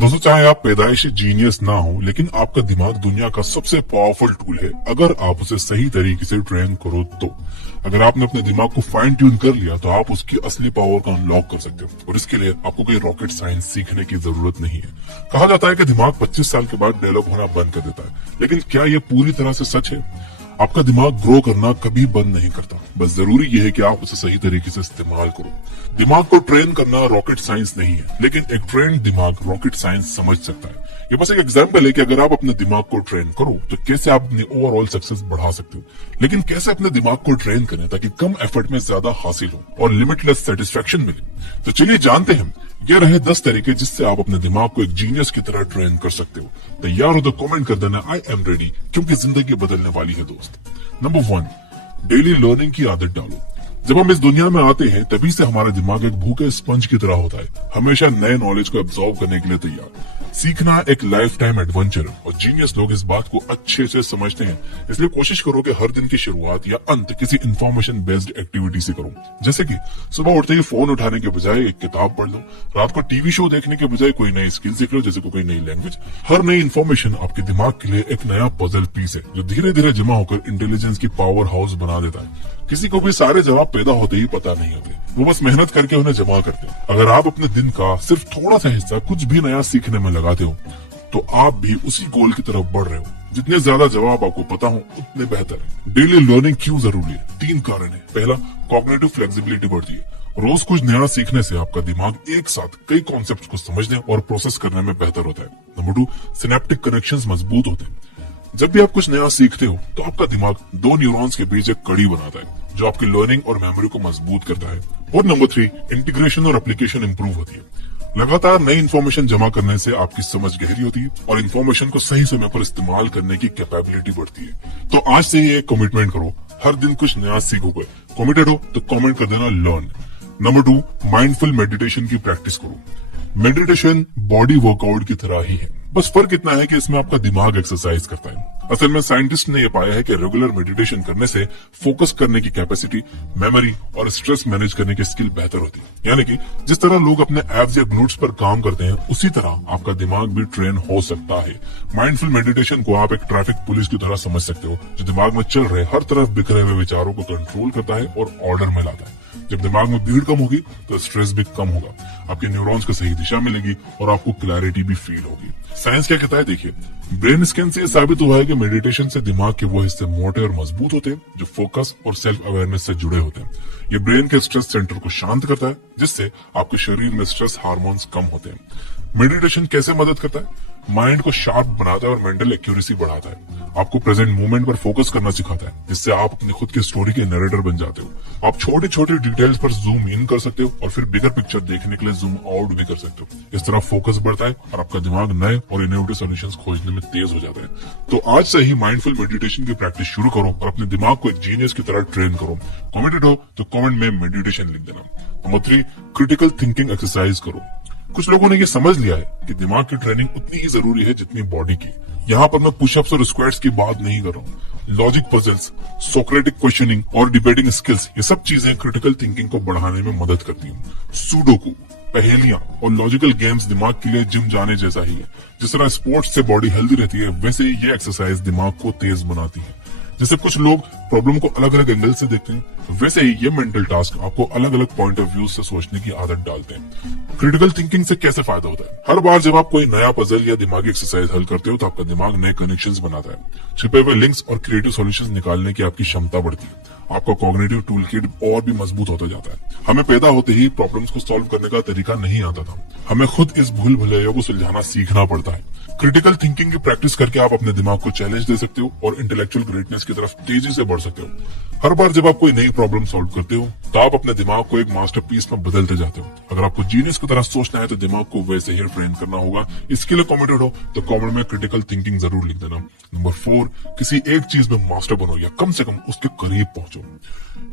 दोस्तों, चाहे आप पैदाइशी जीनियस ना हो, लेकिन आपका दिमाग दुनिया का सबसे पावरफुल टूल है अगर आप उसे सही तरीके से ट्रेन करो तो। अगर आपने अपने दिमाग को फाइन ट्यून कर लिया तो आप उसकी असली पावर को अनलॉक कर सकते हो, और इसके लिए आपको कोई रॉकेट साइंस सीखने की जरूरत नहीं है। कहा जाता है कि दिमाग 25 साल के बाद डेवलप होना बंद कर देता है, लेकिन क्या यह पूरी तरह से सच है? आपका दिमाग ग्रो करना कभी बंद नहीं करता, बस जरूरी यह है कि आप उसे सही तरीके से इस्तेमाल करो। दिमाग को ट्रेन करना रॉकेट साइंस नहीं है, लेकिन एक ट्रेन दिमाग रॉकेट साइंस समझ सकता है। ये बस एक एग्जांपल है कि अगर आप अपने दिमाग को ट्रेन करो तो कैसे आप अपनी ओवरऑल सक्सेस बढ़ा सकते हो। लेकिन कैसे अपने दिमाग को ट्रेन करें ताकि कम एफर्ट में ज्यादा हासिल हो और लिमिटलेस सेटिस्फेक्शन मिले। तो चलिए जानते हैं, ये रहे 10 तरीके जिससे आप अपने दिमाग को एक जीनियस की तरह ट्रेन कर सकते हो। तैयार हो तो कमेंट कर देना आई एम रेडी, क्योंकि जिंदगी बदलने वाली है दोस्त। नंबर 1, डेली लर्निंग की आदत डालो। जब हम इस दुनिया में आते हैं तभी से हमारा दिमाग एक भूखे स्पंज की तरह होता है, हमेशा नए नॉलेज को एब्जॉर्ब करने के लिए तैयार। सीखना एक लाइफ टाइम एडवेंचर है और जीनियस लोग इस बात को अच्छे से समझते हैं। इसलिए कोशिश करो कि हर दिन की शुरुआत या अंत किसी इंफॉर्मेशन बेस्ड एक्टिविटी से करो। जैसे कि सुबह उठते ही फोन उठाने के बजाय एक किताब पढ़ लो, रात को टीवी शो देखने के बजाय कोई नई स्किल सीख लो, जैसे कोई नई लैंग्वेज। हर नई इंफॉर्मेशन आपके दिमाग के लिए एक नया पजल पीस है जो धीरे धीरे जमा होकर इंटेलिजेंस की पावर हाउस बना देता है। किसी को भी सारे जवाब पैदा होते ही पता नहीं होते, वो बस मेहनत करके उन्हें जमा करते हैं। अगर आप अपने दिन का सिर्फ थोड़ा सा हिस्सा कुछ भी नया सीखने में लगाते हो तो आप भी उसी गोल की तरफ बढ़ रहे हो। जितने ज्यादा जवाब आपको पता हो उतने बेहतर है। डेली लर्निंग क्यों जरूरी है? 3 कारण है। पहला, कॉग्निटिव फ्लेक्सिबिलिटी बढ़ती है। रोज कुछ नया सीखने से आपका दिमाग एक साथ कई कॉन्सेप्ट्स को समझने और प्रोसेस करने में बेहतर होता है। नंबर 2, सिनेप्टिक कनेक्शंस मजबूत होते हैं। जब भी आप कुछ नया सीखते हो तो आपका दिमाग 2 न्यूरॉन्स के बीच एक कड़ी बनाता है जो आपकी लर्निंग और मेमोरी को मजबूत करता है। और नंबर 3, इंटीग्रेशन और एप्लीकेशन इंप्रूव होती है। लगातार नई इन्फॉर्मेशन जमा करने से आपकी समझ गहरी होती है और इन्फॉर्मेशन को सही समय पर इस्तेमाल करने की कैपेबिलिटी बढ़ती है। तो आज से ही एक कमिटमेंट करो, हर दिन कुछ नया सीखोगे। कमिटेड हो तो कमेंट कर देना लर्न। नंबर 2, माइंडफुल मेडिटेशन की प्रैक्टिस करो। मेडिटेशन बॉडी वर्कआउट की तरह ही है, बस फर्क इतना है कि इसमें आपका दिमाग एक्सरसाइज करता है। असल में साइंटिस्ट ने यह पाया है कि रेगुलर मेडिटेशन करने से फोकस करने की कैपेसिटी, मेमोरी और स्ट्रेस मैनेज करने की स्किल बेहतर होती है। यानी कि जिस तरह लोग अपने एब्स या ग्लूट्स पर काम करते हैं उसी तरह आपका दिमाग भी ट्रेन हो सकता है। माइंडफुल मेडिटेशन को आप एक ट्रैफिक पुलिस की तरह समझ सकते हो जो दिमाग में चल रहे हर तरफ बिखरे हुए विचारों को कंट्रोल करता है और ऑर्डर में लाता है। जब दिमाग में भीड़ कम होगी तो स्ट्रेस भी कम होगा, आपके न्यूरॉन्स को सही दिशा मिलेगी और आपको क्लैरिटी भी फील होगी। साइंस क्या कहता है देखिए, ब्रेन स्कैन से साबित हुआ है कि मेडिटेशन से दिमाग के वो हिस्से मोटे और मजबूत होते हैं जो फोकस और सेल्फ अवेयरनेस से जुड़े होते हैं। ये ब्रेन के स्ट्रेस सेंटर को शांत करता है जिससे आपके शरीर में स्ट्रेस हार्मोन्स कम होते हैं। मेडिटेशन कैसे मदद करता है? माइंड को शार्प बनाता है और मेंटल एक्यूरेसी बढ़ाता है। आपको प्रेजेंट मोमेंट पर फोकस करना सिखाता है जिससे आप अपनी खुद की स्टोरी के नरेटर बन जाते हो। आप छोटे छोटे डिटेल्स पर जूम इन कर सकते हो और फिर बिगर पिक्चर देखने के लिए जूम आउट भी कर सकते हो। इस तरह फोकस बढ़ता है और आपका दिमाग नए और इनोवेटिव सॉल्यूशंस खोजने में तेज हो जाता है। तो आज से ही माइंडफुल मेडिटेशन की प्रैक्टिस शुरू करो और अपने दिमाग को एक जीनियस की तरह ट्रेन करो। कमिटेड हो तो कमेंट में मेडिटेशन लिख देना। नंबर 3, क्रिटिकल थिंकिंग एक्सरसाइज करो। कुछ लोगों ने ये समझ लिया है कि दिमाग की ट्रेनिंग उतनी ही जरूरी है जितनी बॉडी की। यहाँ पर मैं पुशअप्स और स्क्वाट्स की बात नहीं कर रहा हूँ। लॉजिक पजल्स, सोक्रेटिक क्वेश्चनिंग और डिबेटिंग स्किल्स, ये सब चीजें क्रिटिकल थिंकिंग को बढ़ाने में मदद करती हैं। सुडोकू, पहेलियां और लॉजिकल गेम्स दिमाग के लिए जिम जाने जैसा ही है। जिस तरह स्पोर्ट्स से बॉडी हेल्दी रहती है वैसे ही ये एक्सरसाइज दिमाग को तेज बनाती है। जैसे कुछ लोग प्रॉब्लम को अलग अलग एंगल से देखते हैं, वैसे ही ये मेंटल टास्क आपको अलग अलग पॉइंट ऑफ व्यू से सोचने की आदत डालते हैं। क्रिटिकल थिंकिंग से कैसे फायदा होता है? हर बार जब आप कोई नया पजल या दिमागी एक्सरसाइज हल करते हो तो आपका दिमाग नए कनेक्शंस बनाता है। छिपे हुए लिंक्स और क्रिएटिव सॉल्यूशंस निकालने की आपकी क्षमता बढ़ती है। आपका कॉग्निटिव टूल किट और भी मजबूत होता जाता है। हमें पैदा होते ही प्रॉब्लम्स को सॉल्व करने का तरीका नहीं आता था, हमें खुद इस भूल भुलैया को सुलझाना सीखना पड़ता है। क्रिटिकल थिंकिंग की प्रैक्टिस करके आप अपने दिमाग को चैलेंज दे सकते हो और इंटेलेक्चुअल ग्रेटनेस की तरफ तेजी से बढ़ सकते हो। हर बार जब आप कोई नई प्रॉब्लम सॉल्व करते हो तो आप अपने दिमाग को एक मास्टरपीस में बदलते जाते हो। अगर आपको जीनियस की तरह सोचना है तो दिमाग को वैसे ही ट्रेन करना होगा। इसके लिए कमिटेड हो तो कमेंट में क्रिटिकल थिंकिंग जरूर लिख देना। नंबर 4, किसी एक चीज में मास्टर बनो या कम से कम उसके करीब पहुंचो।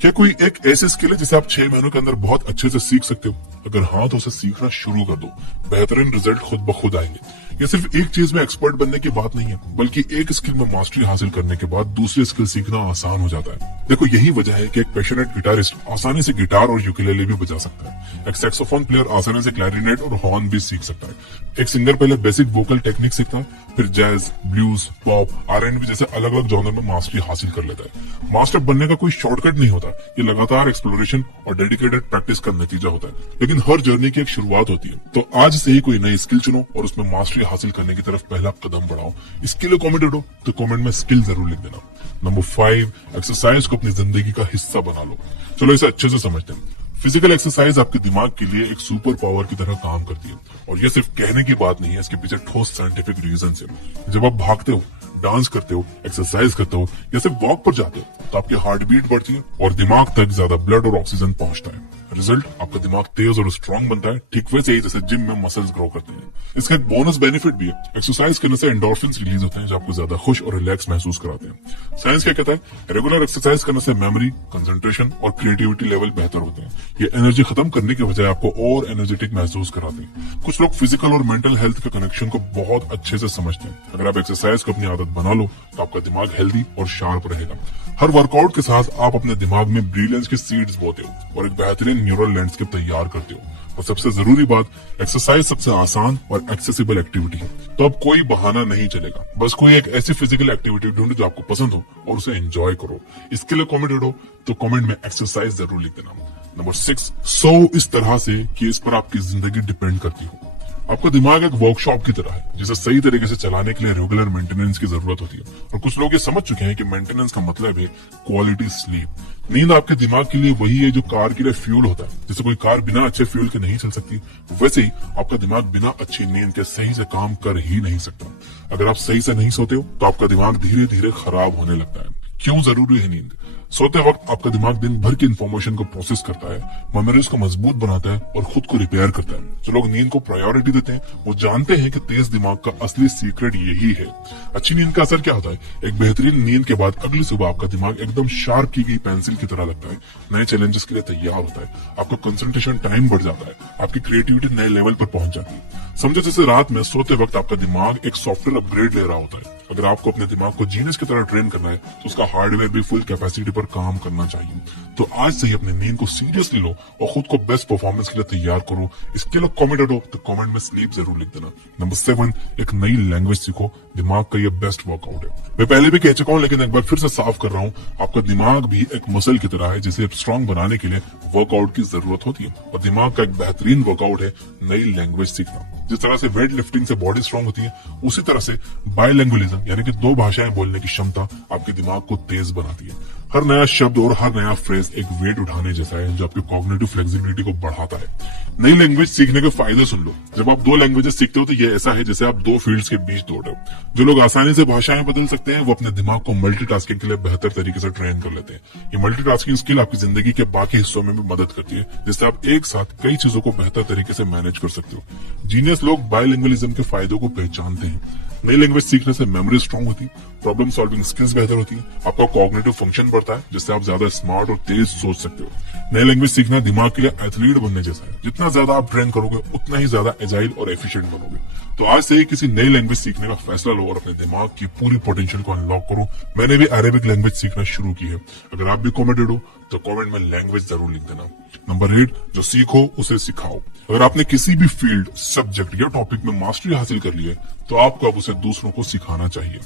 क्या कोई एक ऐसी स्किल है जिसे आप 6 महीनों के अंदर बहुत अच्छे से सीख सकते हो? अगर हाँ तो उसे सीखना शुरू कर दो, बेहतरीन रिजल्ट खुद ब खुद आएंगे। ये सिर्फ एक चीज में एक्सपर्ट बनने की बात नहीं है, बल्कि एक स्किल में मास्टरी हासिल करने के बाद दूसरी स्किल सीखना आसान हो जाता है। देखो यही वजह है कि एक पैशनेट गिटारिस्ट आसानी से गिटार और यूकेलेले भी बजा सकता है। एक सैक्सोफोन प्लेयर आसानी से क्लैरिनेट और हॉर्न भी सीख सकता है। एक सिंगर पहले बेसिक वोकल टेक्निक सीखता है, फिर जैज, ब्लूज, पॉप, R&B जैसे अलग अलग जॉनर में मास्टरी हासिल कर लेता है। मास्टर बनने का कोई शॉर्टकट नहीं होता, ये लगातार एक्सप्लोरेशन और डेडिकेटेड प्रैक्टिस का नतीजा होता है। लेकिन हर जर्नी की एक शुरुआत होती है, तो आज से ही कोई नई स्किल चुनो और उसमें मास्टरी हासिल करने की तरफ पहला कदम बढ़ाओ। इसके लिए कमेंट हो तो कमेंट में स्किल जरूर लिख देना। नंबर 5, एक्सरसाइज को अपनी जिंदगी का हिस्सा बना लो। चलो इसे अच्छे से समझते हैं। फिजिकल एक्सरसाइज आपके दिमाग के लिए एक सुपर पावर की तरह काम करती है, और ये सिर्फ कहने की बात नहीं है, इसके पीछे ठोस साइंटिफिक रीजन है। जब आप भागते हो, डांस करते हो, एक्सरसाइज करते हो या सिर्फ वॉक पर जाते हो, तो आपकी हार्ट बीट बढ़ती है और दिमाग तक ज्यादा ब्लड और ऑक्सीजन पहुंचता है। रिजल्ट, आपका दिमाग तेज और स्ट्रांग बनता है, ठीक वैसे ही जैसे जिम में मसल्स ग्रो करते हैं। इसका एक बोनस बेनिफिट भी है, एक्सरसाइज करने से एंडोर्फिन्स रिलीज होते हैं जो आपको ज्यादा खुश और रिलैक्स महसूस कराते हैं। साइंस क्या कहता है, रेगुलर एक्सरसाइज करने से मेमोरी, कंसंट्रेशन और क्रिएटिविटी लेवल बेहतर होते हैं। ये एनर्जी खत्म करने के बजाय आपको और एनर्जेटिक महसूस कराते हैं। कुछ लोग फिजिकल और मेंटल हेल्थ के कनेक्शन को बहुत अच्छे से समझते हैं। अगर आप एक्सरसाइज को अपनी आदत बना लो तो आपका दिमाग हेल्दी और शार्प रहेगा। हर वर्कआउट के साथ आप अपने दिमाग में ब्रिलियंस के सीड्स बोते हो और एक बेहतरीन न्यूरल लैंडस्केप तैयार करते हो। और सबसे जरूरी बात, एक्सरसाइज सबसे आसान और एक्सेसिबल एक्टिविटी है, तो अब कोई बहाना नहीं चलेगा। बस कोई एक ऐसी फिजिकल एक्टिविटी ढूंढो जो आपको पसंद हो और उसे एंजॉय करो। इसके लिए कमेंट हो तो कमेंट में एक्सरसाइज जरूर लिख देना। नंबर 6, सो इस तरह से कि इस पर आपकी जिंदगी डिपेंड करती हो। आपका दिमाग एक वर्कशॉप की तरह है जिसे सही तरीके से चलाने के लिए रेगुलर मेंटेनेंस की जरूरत होती है। और कुछ लोग ये समझ चुके हैं कि मेंटेनेंस का मतलब है क्वालिटी स्लीप। नींद आपके दिमाग के लिए वही है जो कार के लिए फ्यूल होता है। जैसे कोई कार बिना अच्छे फ्यूल के नहीं चल सकती, वैसे ही आपका दिमाग बिना अच्छी नींद के सही से काम कर ही नहीं सकता। अगर आप सही से नहीं सोते हो तो आपका दिमाग धीरे धीरे खराब होने लगता है। क्यों जरूरी है नींद? सोते वक्त आपका दिमाग दिन भर की इंफॉर्मेशन को प्रोसेस करता है, मेमोरीज को मजबूत बनाता है और खुद को रिपेयर करता है। जो लोग नींद को प्रायोरिटी देते हैं वो जानते हैं कि तेज दिमाग का असली सीक्रेट यही है। अच्छी नींद का असर क्या होता है? एक बेहतरीन नींद के बाद अगली सुबह आपका दिमाग एकदम शार्प की गई पेंसिल की तरह लगता है, नए चैलेंजेस के लिए तैयार होता है, आपका कंसंट्रेशन टाइम बढ़ जाता है, आपकी क्रिएटिविटी नए लेवल पर पहुंच जाती है। समझो जैसे रात में सोते वक्त आपका दिमाग एक सॉफ्टवेयर अपग्रेड ले रहा होता है। अगर आपको अपने दिमाग को जीनियस की तरह ट्रेन करना है तो उसका हार्डवेयर भी फुल कैपेसिटी पर काम करना चाहिए। तो आज से ही अपनी नींद को सीरियसली लो और खुद को बेस्ट परफॉर्मेंस के लिए तैयार करो। इसके लिए कमेंट हो तो कमेंट में स्लीप जरूर लिख देना। नंबर 7, एक नई लैंग्वेज सीखो। दिमाग का ये बेस्ट वर्कआउट है। मैं पहले भी कह चुका हूँ लेकिन एक बार फिर से साफ कर रहा हूँ, आपका दिमाग भी एक मसल की तरह है जिसे स्ट्रांग बनाने के लिए वर्कआउट की जरूरत होती है। और दिमाग का एक बेहतरीन वर्कआउट है नई लैंग्वेज सीखना। जिस तरह से वेट लिफ्टिंग से बॉडी स्ट्रांग होती है, उसी तरह से बायलैंग्वेलिज्म यानी कि 2 भाषाएं बोलने की क्षमता आपके दिमाग को तेज बनाती है। हर नया शब्द और हर नया फ्रेज एक वेट उठाने जैसा है जो आपकी कॉग्निटिव फ्लेक्सिबिलिटी को बढ़ाता है। नई लैंग्वेज सीखने के फायदे सुन लो। जब आप 2 लैंग्वेजेस सीखते हो तो ये ऐसा है जैसे आप 2 फील्ड्स के बीच दौड़ रहे हो। जो लोग आसानी से भाषाएं बदल सकते हैं वो अपने दिमाग को मल्टीटास्किंग के लिए बेहतर तरीके से ट्रेन कर लेते हैं। ये मल्टीटास्किंग स्किल आपकी जिंदगी के बाकी हिस्सों में भी मदद करती है, जिससे आप एक साथ कई चीजों को बेहतर तरीके से मैनेज कर सकते हो। जीनियस लोग बायलिंगुअलिज्म के फायदों को पहचानते हैं। नई लैंग्वेज सीखने से मेमोरी स्ट्रांग होती है, प्रॉब्लम सॉल्विंग स्किल्स बेहतर होती है, आपका कॉग्निटिव फंक्शन बढ़ता है जिससे आप ज्यादा स्मार्ट और तेज सोच सकते हो। नई लैंग्वेज सीखना दिमाग के लिए एथलीट बनने जैसा है। जितना ज्यादा आप ट्रेन करोगे उतना ही ज्यादा एजाइल और एफिशिएंट बनोगे। तो आज से ही किसी नई लैंग्वेज सीखने का फैसला लो और अपने दिमाग की पूरी पोटेंशियल को अनलॉक करो। मैंने भी अरेबिक लैंग्वेज सीखना शुरू की है। अगर आप भी कमेंटेड हो तो कमेंट में लैंग्वेज जरूर लिख देना। नंबर 8, जो सीखो उसे सिखाओ। अगर आपने किसी भी फील्ड, सब्जेक्ट या टॉपिक में मास्टरी हासिल कर ली है तो आपको अब उसे दूसरों को सिखाना चाहिए।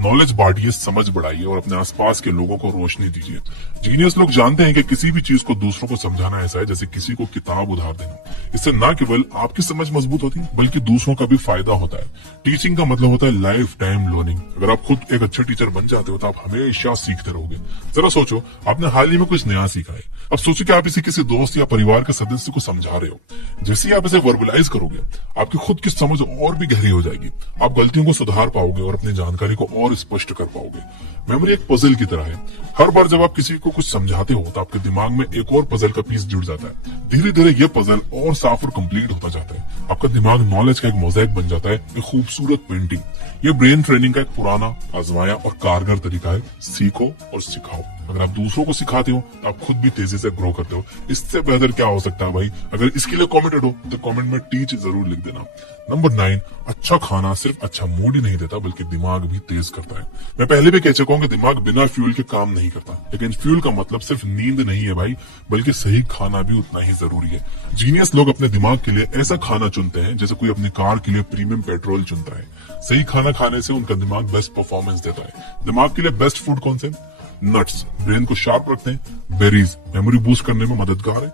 नॉलेज बांटिए, समझ बढ़ाइए और अपने आसपास के लोगों को रोशनी दीजिए। जीनियस लोग जानते हैं कि किसी भी चीज को दूसरों को समझाना ऐसा है जैसे किसी को किताब उधार देना। इससे न केवल आपकी समझ मजबूत होती है बल्कि दूसरों का भी फायदा होता है। टीचिंग का मतलब होता है लाइफ टाइम लर्निंग। अगर आप खुद एक अच्छे टीचर बन जाते हो तो आप हमेशा सीखते रहोगे। जरा सोचो, आपने हाल ही में कुछ नया सीखा है। अब सोचो कि आप इसे किसी दोस्त या परिवार के सदस्य को समझा रहे हो। जैसे ही आप इसे वर्बलाइज करोगे, आपकी खुद की समझ और भी गहरी हो जाएगी। आप गलतियों को सुधार पाओगे और अपनी जानकारी को और स्पष्ट कर पाओगे। मेमोरी एक पजल की तरह है। हर बार जब आप किसी को कुछ समझाते हो तो आपके दिमाग में एक और पजल का पीस जुड़ जाता है। धीरे धीरे यह पजल और साफ और कंप्लीट होता जाता है। आपका दिमाग नॉलेज का एक मोज़ेक बन जाता है, एक खूबसूरत पेंटिंग। यह ब्रेन ट्रेनिंग का एक पुराना, आजमाया और कारगर तरीका है। सीखो और सिखाओ। अगर आप दूसरों को सिखाते हो तो आप खुद भी तेजी से ग्रो करते हो। इससे बेहतर क्या हो सकता है भाई? अगर इसके लिए कॉमेंटेड हो तो कमेंट में टीच जरूर लिख देना। नंबर 9, अच्छा खाना सिर्फ अच्छा मूड ही नहीं देता बल्कि दिमाग भी तेज करता है। मैं पहले भी कह चुका हूं कि दिमाग बिना फ्यूल के काम नहीं करता, लेकिन फ्यूल का मतलब सिर्फ नींद नहीं है भाई, बल्कि सही खाना भी उतना ही जरूरी है। जीनियस लोग अपने दिमाग के लिए ऐसा खाना चुनते हैं जैसे कोई अपनी कार के लिए प्रीमियम पेट्रोल चुनता है। सही खाना खाने से उनका दिमाग बेस्ट परफॉर्मेंस देता है। दिमाग के लिए बेस्ट फूड कौन से? नट्स ब्रेन को शार्प रखते हैं, बेरीज मेमोरी बूस्ट करने में मददगार है,